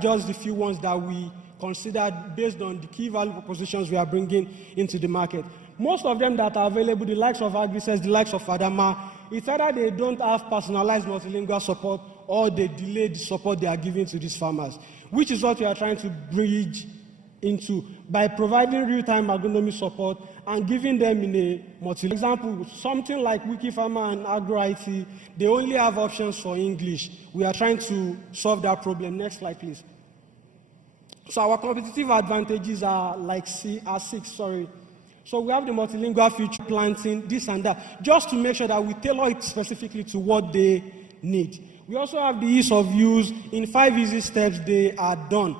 just the few ones that we considered based on the key value propositions we are bringing into the market. Most of them that are available, the likes of AgriSense, the likes of Adama, it's either they don't have personalized multilingual support or they delay the support they are giving to these farmers, which is what we are trying to bridge into by providing real-time agronomy support and giving them in a multilingual. For example, something like Wikifarmer and AgroIT, they only have options for English. We are trying to solve that problem. Next slide, please. So our competitive advantages are like six. So we have the multilingual future planting, this and that, just to make sure that we tailor it specifically to what they need. We also have the ease of use. In 5 easy steps, they are done.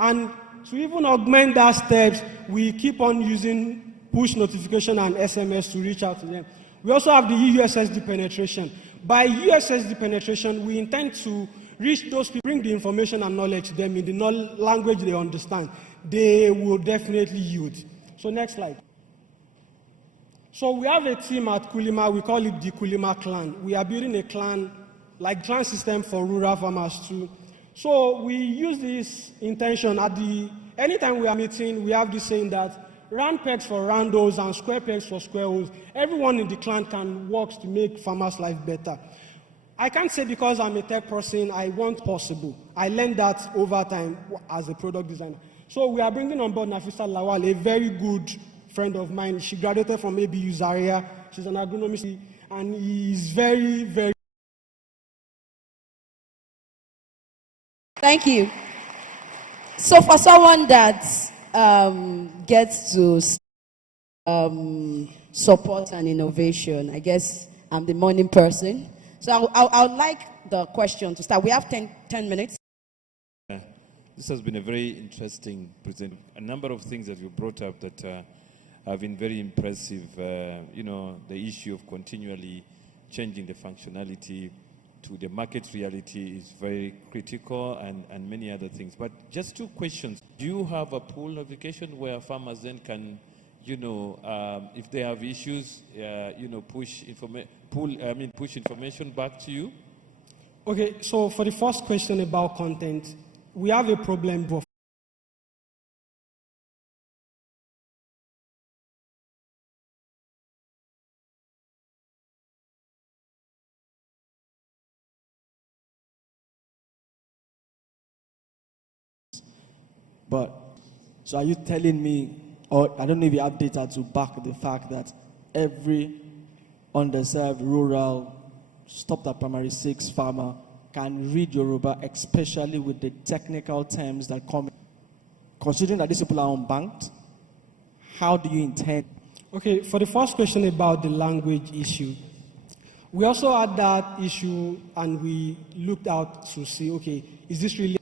And to even augment that steps, we keep on using push notification and SMS to reach out to them. We also have the USSD penetration. By USSD penetration, we intend to reach those people, bring the information and knowledge to them in the language they understand. They will definitely yield. So next slide. So we have a team at Kulima, we call it the Kulima clan. We are building a clan, like clan system for rural farmers too. So we use this intention anytime we are meeting, we have this saying that round pegs for round holes and square pegs for square holes. Everyone in the clan can work to make farmers' life better. I can't say because I'm a tech person, I want possible. I learned that over time as a product designer. So we are bringing on board Nafisa Lawal, a very good friend of mine. She graduated from ABU Zaria. She's an agronomist, and he is very, very... Thank you. So for someone that gets to support and innovation, I guess I'm the morning person. So I would like the question to start. We have 10 minutes. This has been a very interesting presentation. A number of things that you brought up that have been very impressive. You know, the issue of continually changing the functionality to the market reality is very critical, and many other things. But just 2 questions. Do you have a pull notification where farmers then can, you know, if they have issues, you know, push information back to you? Okay, so for the first question about content, we have a problem. But, so are you telling me, or I don't know if you have data to back the fact that every underserved rural stopped at primary 6 farmer can read Yoruba, especially with the technical terms that come. Considering that these people are unbanked, how do you intend? Okay, for the first question about the language issue, we also had that issue and we looked out to see, okay, is this really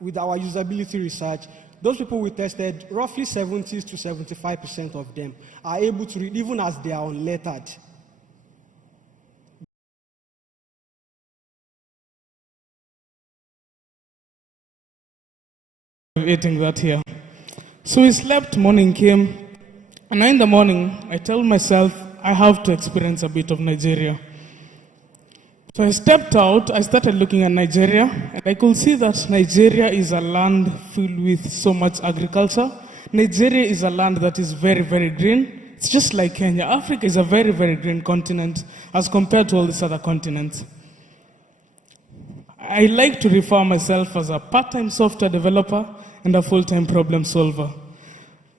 with our usability research, those people we tested, roughly 70 to 75% of them are able to read even as they are unlettered. Eating that here. So we slept, morning came, and in the morning, I told myself, I have to experience a bit of Nigeria. So I stepped out, I started looking at Nigeria, and I could see that Nigeria is a land filled with so much agriculture. Nigeria is a land that is very, very green. It's just like Kenya. Africa is a very, very green continent as compared to all these other continents. I like to refer myself as a part-time software developer and a full-time problem solver.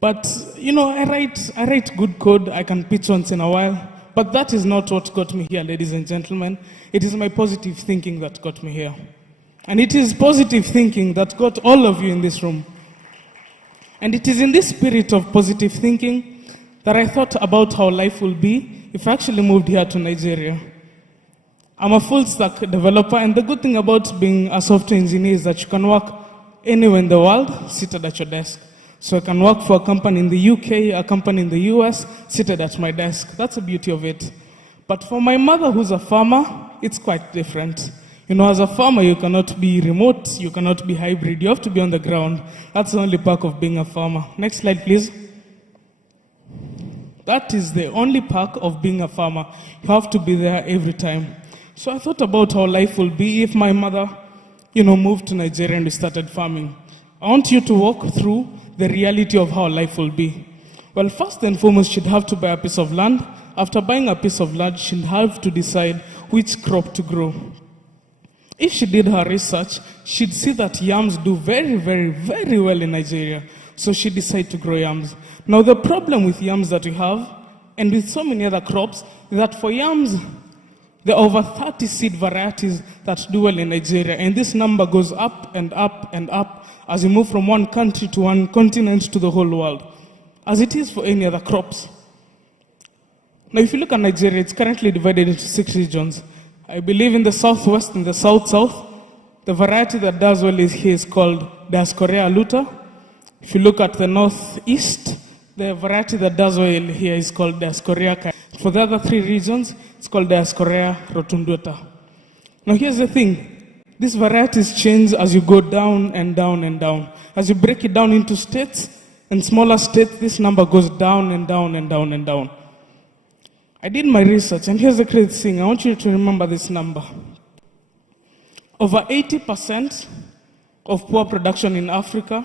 But, you know, I write good code. I can pitch once in a while. But that is not what got me here, ladies and gentlemen. It is my positive thinking that got me here. And it is positive thinking that got all of you in this room. And it is in this spirit of positive thinking that I thought about how life will be if I actually moved here to Nigeria. I'm a full-stack developer, and the good thing about being a software engineer is that you can work anywhere in the world, seated at your desk. So I can work for a company in the UK, a company in the US, seated at my desk. That's the beauty of it. But for my mother, who's a farmer, it's quite different. You know, as a farmer, you cannot be remote, you cannot be hybrid, you have to be on the ground. That's the only perk of being a farmer. Next slide, please. That is the only perk of being a farmer. You have to be there every time. So I thought about how life will be if my mother moved to Nigeria and we started farming. I want you to walk through the reality of how life will be. Well, first and foremost, she'd have to buy a piece of land. After buying a piece of land, she'd have to decide which crop to grow. If she did her research, she'd see that yams do very, very, very well in Nigeria. So she decided to grow yams. Now, the problem with yams that we have, and with so many other crops, is that for yams, there are over 30 seed varieties that do well in Nigeria. And this number goes up and up and up as we move from one country to one continent to the whole world, as it is for any other crops. Now, if you look at Nigeria, it's currently divided into 6 regions. I believe in the southwest and the south-south, the variety that does well here is called Dioscorea aluta. If you look at the northeast, the variety that does well here is called Dioscorea kai. For the other 3 regions, it's called Dioscorea rotunduta. Now, here's the thing. These varieties change as you go down and down and down. As you break it down into states and smaller states, this number goes down and down and down and down. I did my research, and here's the crazy thing. I want you to remember this number. Over 80% of poor production in Africa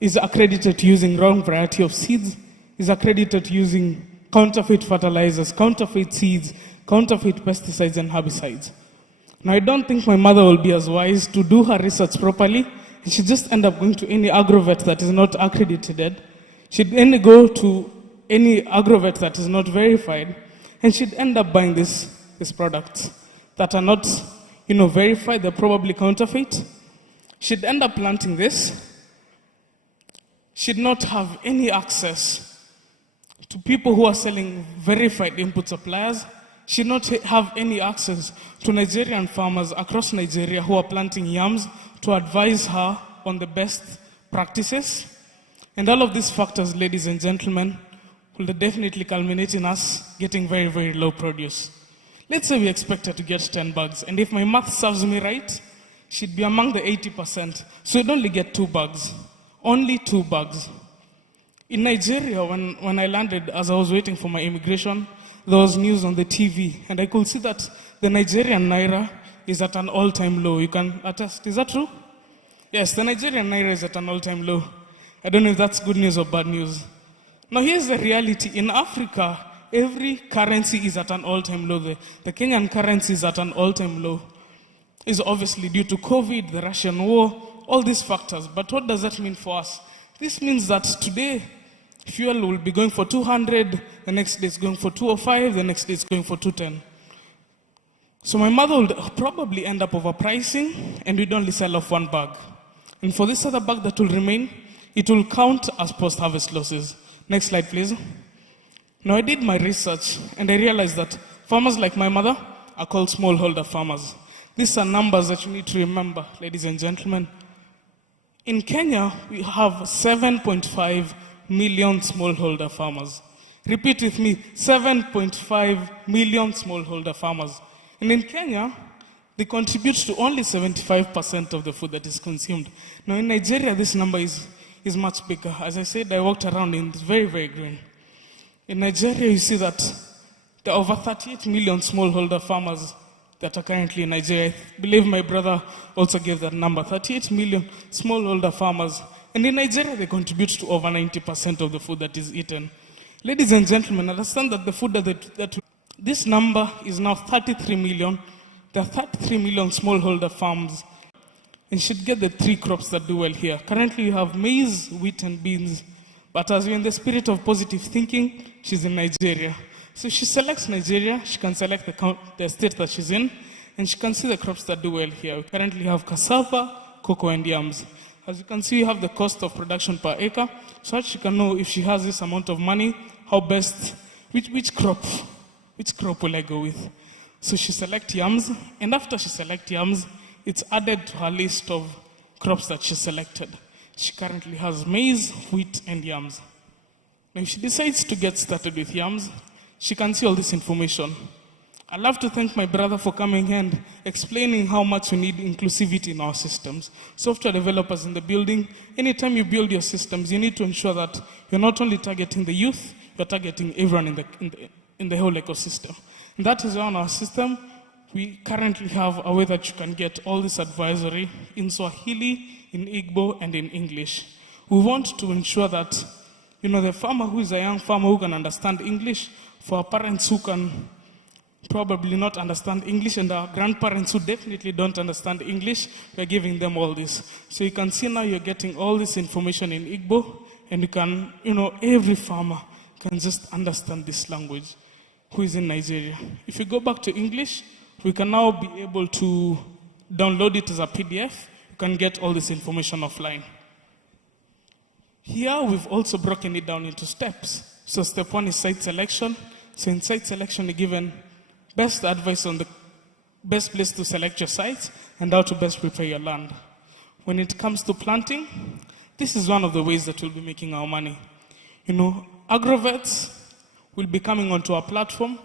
is accredited to using wrong variety of seeds, is accredited to using counterfeit fertilizers, counterfeit seeds, counterfeit pesticides and herbicides. Now, I don't think my mother will be as wise to do her research properly, and she'd just end up going to any agrovet that is not accredited. She'd only go to any agrovet that is not verified, and she'd end up buying these products that are not, verified. They're probably counterfeit. She'd end up planting this. She'd not have any access to people who are selling verified input suppliers. She'd not have any access to Nigerian farmers across Nigeria who are planting yams to advise her on the best practices. And all of these factors, ladies and gentlemen, will definitely culminate in us getting very, very low produce. Let's say we expect her to get 10 bags, and if my math serves me right, she'd be among the 80%. So you'd only get 2 bags. Only 2 bags. In Nigeria, when I landed, as I was waiting for my immigration, there was news on the TV, and I could see that the Nigerian Naira is at an all-time low. You can attest. Is that true? Yes, the Nigerian Naira is at an all-time low. I don't know if that's good news or bad news. Now, here's the reality. In Africa, every currency is at an all-time low. The Kenyan currency is at an all-time low. It's obviously due to COVID, the Russian war, all these factors. But what does that mean for us? This means that today, fuel will be going for 200, the next day it's going for 205, the next day it's going for 210. So my mother will probably end up overpricing, and we'd only sell off 1 bag. And for this other bag that will remain, it will count as post-harvest losses. Next slide, please. Now, I did my research, and I realized that farmers like my mother are called smallholder farmers. These are numbers that you need to remember, ladies and gentlemen. In Kenya, we have 7.5 million smallholder farmers. Repeat with me, 7.5 million smallholder farmers. And in Kenya, they contribute to only 75% of the food that is consumed. Now, in Nigeria, this number is much bigger. As I said, I walked around and it's very, very green. In Nigeria, you see that there are over 38 million smallholder farmers that are currently in Nigeria. I believe my brother also gave that number, 38 million smallholder farmers. And in Nigeria, they contribute to over 90% of the food that is eaten. Ladies and gentlemen, understand that the food this number is now 33 million. There are 33 million smallholder farms, and should get the 3 crops that do well here. Currently, you have maize, wheat, and beans. But as we're in the spirit of positive thinking, she's in Nigeria. So she selects Nigeria, she can select the state that she's in, and she can see the crops that do well here. We currently have cassava, cocoa, and yams. As you can see, you have the cost of production per acre, so that she can know if she has this amount of money, how best, which crop will I go with? So she selects yams, and after she selects yams, it's added to her list of crops that she selected. She currently has maize, wheat, and yams. Now, if she decides to get started with yams, she can see all this information. I'd love to thank my brother for coming and explaining how much we need inclusivity in our systems. Software developers in the building, anytime you build your systems, you need to ensure that you're not only targeting the youth, you're targeting everyone in the whole ecosystem. And that is why on our system, we currently have a way that you can get all this advisory in Swahili, in Igbo, and in English. We want to ensure that, the farmer who is a young farmer who can understand English, for our parents who can probably not understand English, and our grandparents who definitely don't understand English, we're giving them all this. So you can see now you're getting all this information in Igbo, and you can, every farmer can just understand this language who is in Nigeria. If you go back to English, we can now be able to download it as a PDF. You can get all this information offline. Here, we've also broken it down into steps. So step 1 is site selection. So in site selection, you're given best advice on the best place to select your site and how to best prepare your land. When it comes to planting, this is one of the ways that we'll be making our money. Agrovets will be coming onto our platform.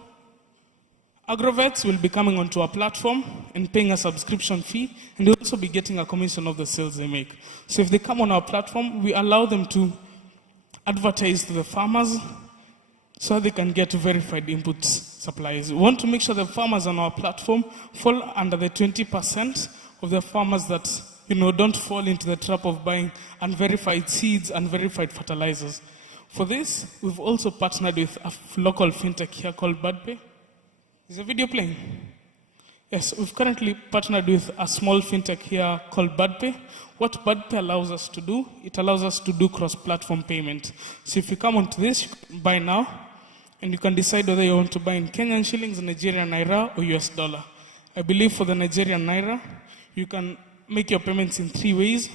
Agrovets will be coming onto our platform and paying a subscription fee, and they'll also be getting a commission of the sales they make. So if they come on our platform, we allow them to advertise to the farmers so they can get verified input supplies. We want to make sure the farmers on our platform fall under the 20% of the farmers that don't fall into the trap of buying unverified seeds, unverified fertilizers. For this, we've also partnered with a local fintech here called Budpay. Is the video playing? Yes, we've currently partnered with a small fintech here called Budpay. What Budpay allows us to do, it allows us to do cross-platform payment. So if you come onto this, you can buy now, and you can decide whether you want to buy in Kenyan shillings, Nigerian naira, or US dollar. I believe for the Nigerian naira, you can make your payments in 3 ways.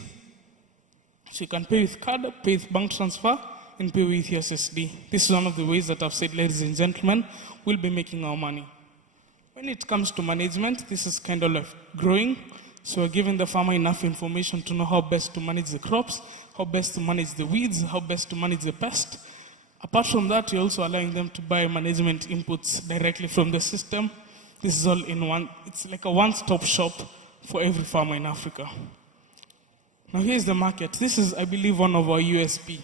So you can pay with card, pay with bank transfer, and pay with USSD. This is one of the ways that I've said, ladies and gentlemen, we'll be making our money. When it comes to management, this is kind of like growing. So we're giving the farmer enough information to know how best to manage the crops, how best to manage the weeds, how best to manage the pest. Apart from that, you're also allowing them to buy management inputs directly from the system. This is all in one. It's like a one-stop shop for every farmer in Africa. Now here's the market. This is, I believe, one of our USP.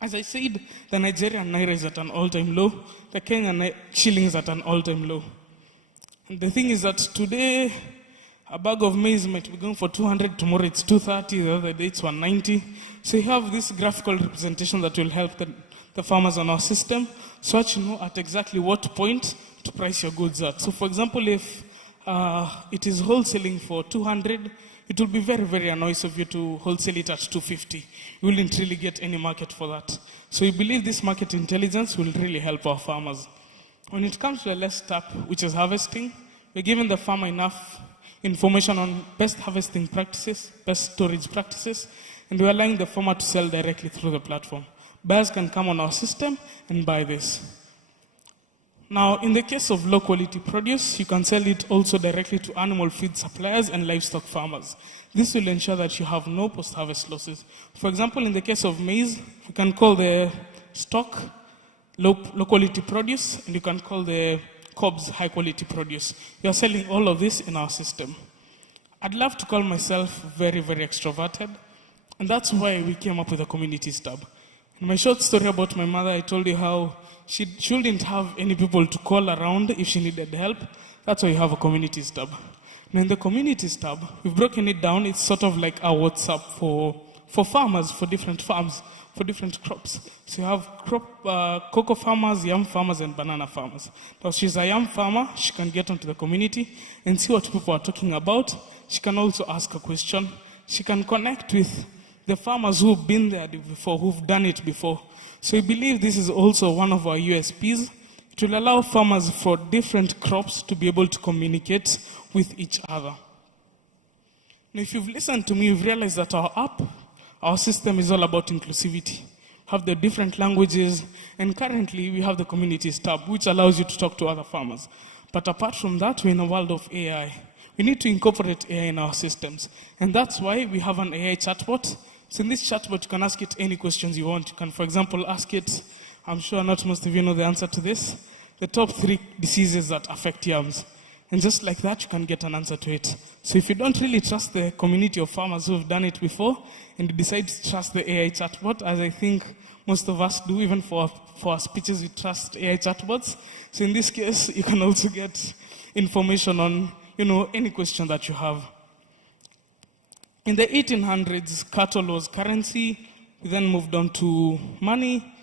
As I said, the Nigerian naira is at an all-time low. The Kenyan shilling is at an all-time low. And the thing is that today, a bag of maize might be going for 200, tomorrow it's 230, the other day it's 190. So you have this graphical representation that will help the farmers on our system, so that you know at exactly what point to price your goods at. So for example, if it is wholesaling for 200, it will be very, very annoying of you to wholesale it at 250. You wouldn't really get any market for that. So we believe this market intelligence will really help our farmers. When it comes to the last step, which is harvesting, we're giving the farmer enough information on best harvesting practices, best storage practices, and we're allowing the farmer to sell directly through the platform. Buyers can come on our system and buy this. Now, in the case of low-quality produce, you can sell it also directly to animal feed suppliers and livestock farmers. This will ensure that you have no post-harvest losses. For example, in the case of maize, you can call the stock low-quality produce, and you can call the cobs high-quality produce. You are selling all of this in our system. I'd love to call myself very, very extroverted, and that's why we came up with a communities tab. In my short story about my mother, I told you how she shouldn't have any people to call around if she needed help. That's why you have a communities tab. Now in the communities tab, we've broken it down. It's sort of like our WhatsApp for farmers, for different farms, for different crops. So you have cocoa farmers, yam farmers, and banana farmers. Now she's a yam farmer. She can get onto the community and see what people are talking about. She can also ask a question. She can connect with the farmers who've been there before, who've done it before. So we believe this is also one of our USPs. It will allow farmers for different crops to be able to communicate with each other. Now, if you've listened to me, you've realized that our app, our system is all about inclusivity. We have the different languages, and currently we have the communities tab, which allows you to talk to other farmers. But apart from that, we're in a world of AI. We need to incorporate AI in our systems. And that's why we have an AI chatbot. So in this chatbot, you can ask it any questions you want. You can, for example, ask it, I'm sure not most of you know the answer to this, the top 3 diseases that affect yams. And just like that, you can get an answer to it. So if you don't really trust the community of farmers who have done it before, and you decide to trust the AI chatbot, as I think most of us do, even for our speeches, we trust AI chatbots. So in this case, you can also get information on, any question that you have. In the 1800s, cattle was currency. We then moved on to money.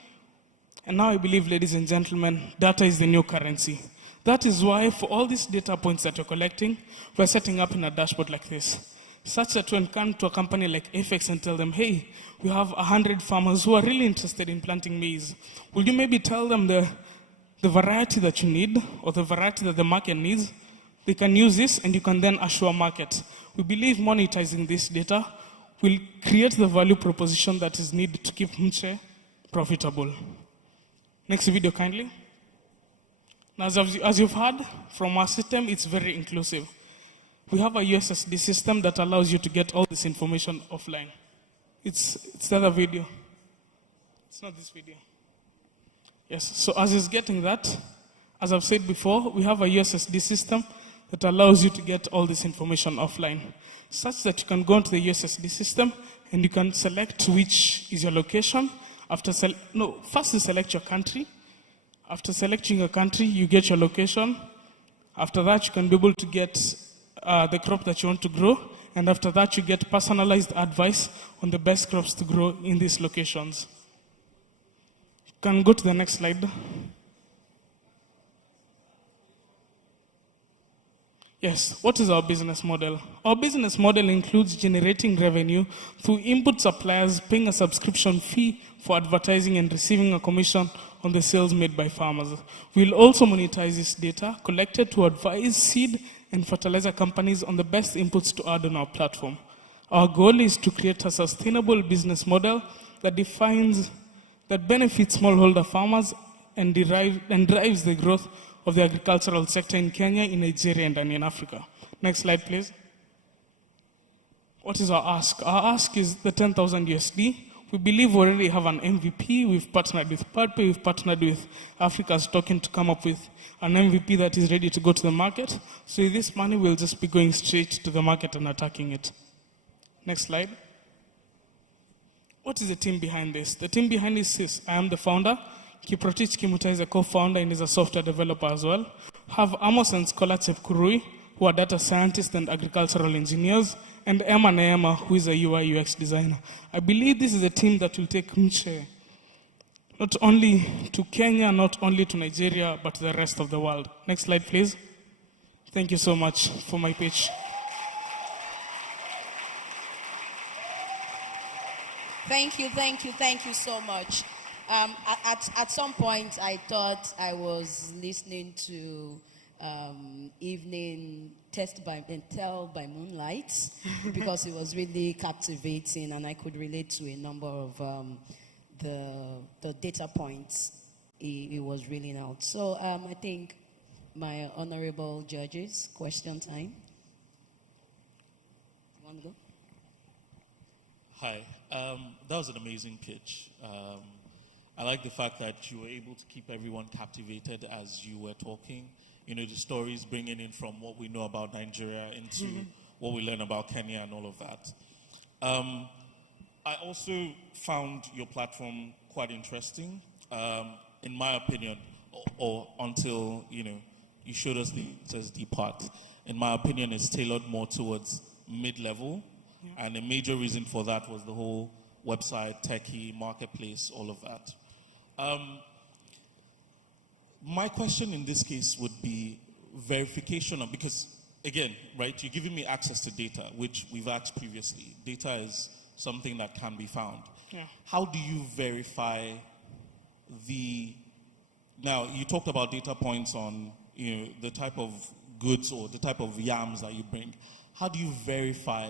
And now I believe, ladies and gentlemen, data is the new currency. That is why for all these data points that you're collecting, we're setting up in a dashboard like this. Such that when you come to a company like Apex and tell them, hey, we have 100 farmers who are really interested in planting maize. Will you maybe tell them the variety that you need or the variety that the market needs? They can use this and you can then assure market. We believe monetizing this data will create the value proposition that is needed to keep Mche profitable. Next video, kindly. Now, as you've heard from our system, it's very inclusive. We have a USSD system that allows you to get all this information offline. It's the other video. It's not this video. Yes, so as it's getting that, as I've said before, we have a USSD system that allows you to get all this information offline, such that you can go into the USSD system and you can select which is your location. First you select your country. After selecting a country, you get your location. After that, you can be able to get the crop that you want to grow. And after that, you get personalized advice on the best crops to grow in these locations. You can go to the next slide. Yes, what is our business model? Our business model includes generating revenue through input suppliers paying a subscription fee for advertising and receiving a commission on the sales made by farmers. We'll also monetize this data collected to advise seed and fertilizer companies on the best inputs to add on our platform. Our goal is to create a sustainable business model that benefits smallholder farmers and drives the growth of the agricultural sector in Kenya, in Nigeria, and in Africa. Next slide, please. What is our ask? Our ask is the 10,000 USD. We believe we already have an MVP. We've partnered with PARPE. We've partnered with Africa's Token to come up with an MVP that is ready to go to the market. So with this money, we'll just be going straight to the market and attacking it. Next slide. What is the team behind this? The team behind this is, I am the founder. Kiprotich Kimutai is a co-founder and is a software developer as well. Have Amos and Scholar Chepkurui, who are data scientists and agricultural engineers, and Emma Neema, who is a UI UX designer. I believe this is a team that will take Mche not only to Kenya, not only to Nigeria, but the rest of the world. Next slide, please. Thank you so much for my pitch. Thank you so much. At some point, I thought I was listening to evening Tell by Moonlight because it was really captivating and I could relate to a number of the data points it was reading out. So I think my honorable judges, question time. You want to go? Hi, that was an amazing pitch. I like the fact that you were able to keep everyone captivated as you were talking. You know, the stories bringing in from what we know about Nigeria into what we learn about Kenya and all of that. I also found your platform quite interesting, in my opinion, or until, you showed us the SSD part. In my opinion, it's tailored more towards mid-level, and a major reason for that was the whole website, techie, marketplace, all of that. My question in this case would be verification of, because again, right, you're giving me access to data, which we've asked previously. Data is something that can be found. Yeah. How do you verify now you talked about data points on, the type of goods or the type of yams that you bring. How do you verify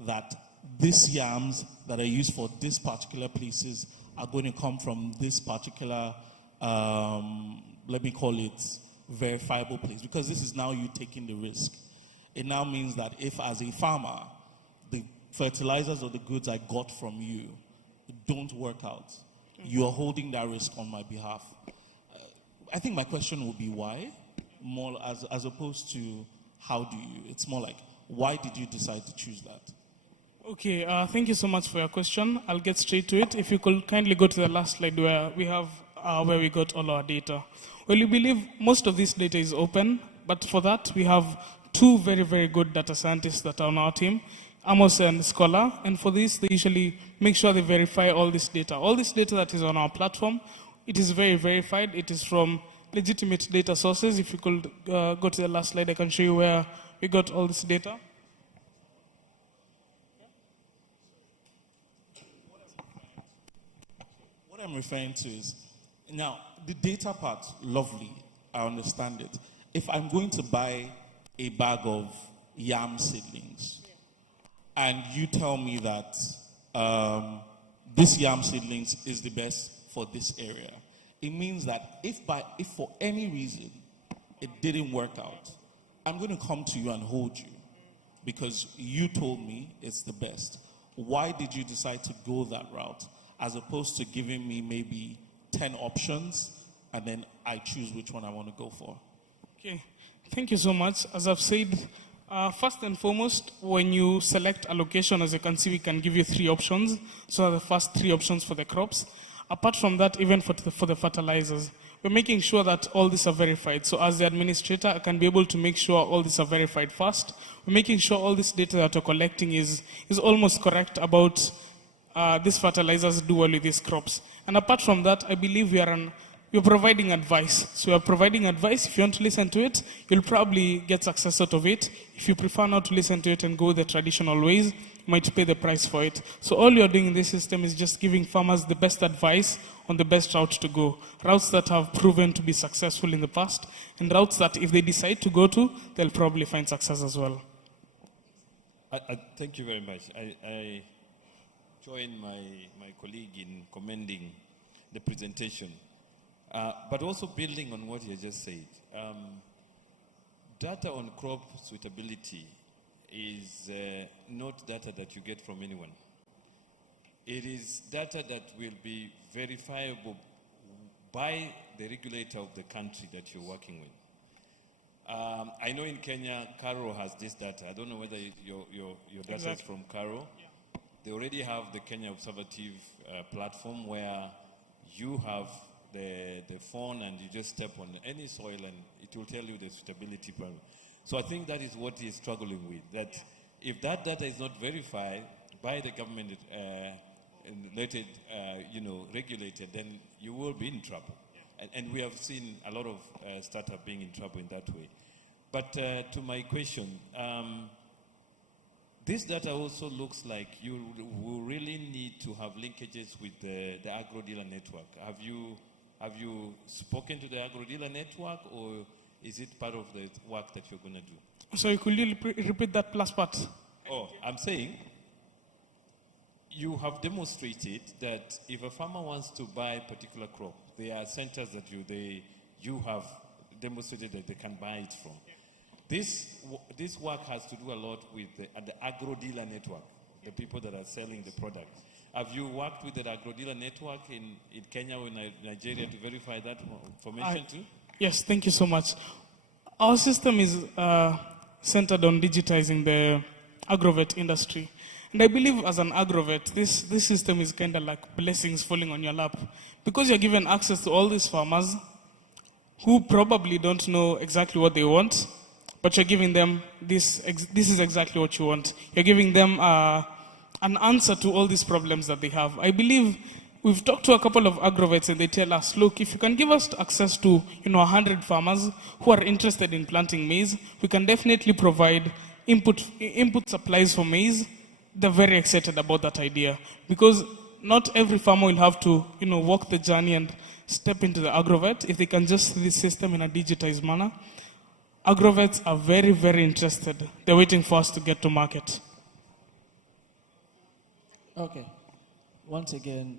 that these yams that are used for this particular places are going to come from this particular, let me call it, verifiable place? Because this is now you taking the risk. It now means that if, as a farmer, the fertilizers or the goods I got from you don't work out, you are holding that risk on my behalf. I think my question would be why, more as opposed to how do you? It's more like, why did you decide to choose that? Okay, thank you so much for your question. I'll get straight to it. If you could kindly go to the last slide where we have where we got all our data. Well, we believe most of this data is open, but for that we have two very, very good data scientists that are on our team, Amos and Scholar, and for this they usually make sure they verify all this data. All this data that is on our platform, it is very verified. It is from legitimate data sources. If you could go to the last slide, I can show you where we got all this data. What I'm referring to is, now, the data part, lovely, I understand it. If I'm going to buy a bag of yam seedlings, and you tell me that this yam seedlings is the best for this area, it means that if for any reason it didn't work out, I'm going to come to you and hold you because you told me it's the best. Why did you decide to go that route as opposed to giving me maybe 10 options and then I choose which one I want to go for? Okay, thank you so much. As I've said, first and foremost, when you select a location, as you can see, we can give you 3 options. So the first 3 options for the crops. Apart from that, even for the fertilizers, we're making sure that all these are verified. So as the administrator, I can be able to make sure all these are verified first. We're making sure all this data that we're collecting is almost correct about these fertilizers do well with these crops. And apart from that, I believe we're providing advice. So we're providing advice. If you want to listen to it, you'll probably get success out of it. If you prefer not to listen to it and go the traditional ways, you might pay the price for it. So all you're doing in this system is just giving farmers the best advice on the best route to go. Routes that have proven to be successful in the past, and routes that if they decide to go to, they'll probably find success as well. Thank you very much. I join my colleague in commending the presentation, but also building on what you just said. Data on crop suitability is not data that you get from anyone. It is data that will be verifiable by the regulator of the country that you're working with. I know in Kenya, Caro has this data. I don't know whether your data is from Caro. Yeah. They already have the Kenya Observative platform where you have the phone and you just step on any soil and it will tell you the suitability problem. So I think that is what he's struggling with, that if that data is not verified by the government related, regulated, then you will be in trouble. And we have seen a lot of startups being in trouble in that way. But to my question, this data also looks like you will really need to have linkages with the agro-dealer network. Have you spoken to the agro-dealer network, or is it part of the work that you're going to do? So could you repeat that last part? Oh, I'm saying you have demonstrated that if a farmer wants to buy a particular crop, there are centers that you have demonstrated that they can buy it from. This work has to do a lot with the agro-dealer network, the people that are selling the product. Have you worked with the agro-dealer network in Kenya or Nigeria to verify that information too? Yes, thank you so much. Our system is centered on digitizing the agrovet industry. And I believe as an agrovet, this system is kind of like blessings falling on your lap. Because you're given access to all these farmers who probably don't know exactly what they want, but you're giving them this is exactly what you want. You're giving them an answer to all these problems that they have. I believe we've talked to a couple of agrovets and they tell us, look, if you can give us access to 100 farmers who are interested in planting maize, we can definitely provide input supplies for maize. They're very excited about that idea because not every farmer will have to walk the journey and step into the agrovet. If they can just see the system in a digitized manner, agrovets are very, very interested. They're waiting for us to get to market. Okay. Once again,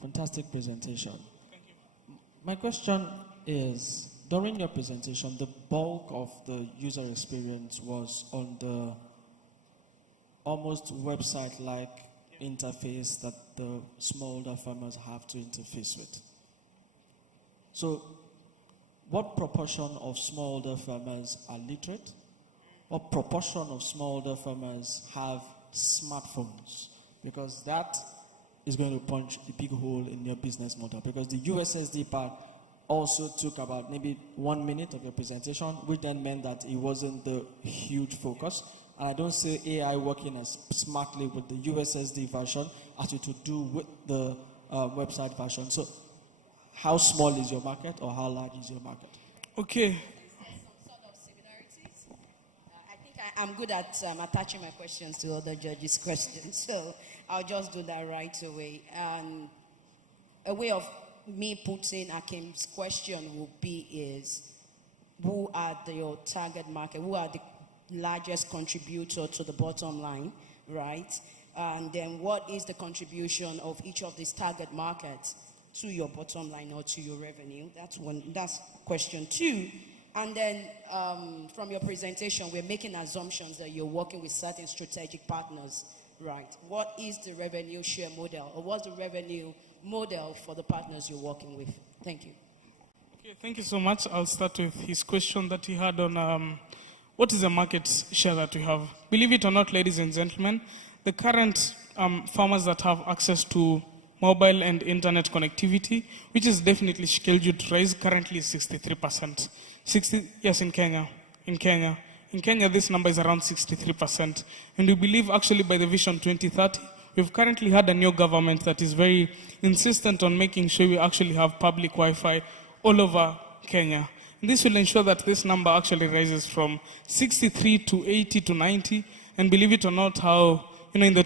fantastic presentation. Thank you. My question is, during your presentation, the bulk of the user experience was on the almost website-like interface that the smallholder farmers have to interface with. So, what proportion of smallholder farmers are literate? what proportion of smallholder farmers have smartphones? Because that is going to punch a big hole in your business model. Because the USSD part also took about maybe 1 minute of your presentation, which then meant that it wasn't the huge focus. And I don't see AI working as smartly with the USSD version as it would do with the website version. So how small is your market, or how large is your market? Okay. Some sort of similarities. I think I'm good at attaching my questions to other judges' questions, so I'll just do that right away. And a way of me putting Akim's question will be is, who are your target market? Who are the largest contributor to the bottom line, right? And then what is the contribution of each of these target markets to your bottom line or to your revenue? That's question 2. And then from your presentation, we're making assumptions that you're working with certain strategic partners, right? What is the revenue share model, or what's the revenue model for the partners you're working with? Thank you. Okay, thank you so much. I'll start with his question that he had on what is the market share that we have. Believe it or not, ladies and gentlemen, the current farmers that have access to mobile and internet connectivity, which is definitely scheduled to rise, currently is 63%. Yes, in Kenya. In Kenya, this number is around 63%. And we believe actually by the Vision 2030, we've currently had a new government that is very insistent on making sure we actually have public Wi-Fi all over Kenya. And this will ensure that this number actually rises from 63 to 80 to 90. And believe it or not, how in the